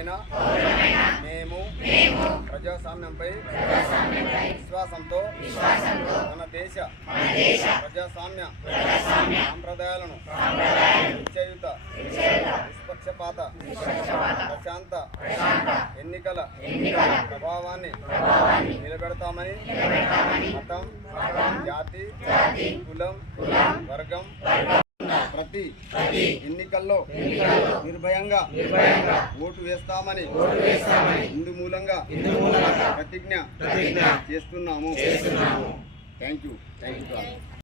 పౌరులమైన మేము ప్రజాస్వామ్యంపై విశ్వాసంతో మన దేశ ప్రజాస్వామ్య సాంప్రదాయాలను నిశ్చయుత నిష్పక్షపాత ప్రశాంత ఎన్నికల ప్రభావాన్ని నిలబెడతామని మతం, జాతి, కులం, వర్గం ప్రతి ఎన్నికల్లో నిర్భయంగా ఓటు వేస్తామని ఇందు మూలంగా ప్రతిజ్ఞ చేస్తున్నాము. Thank you.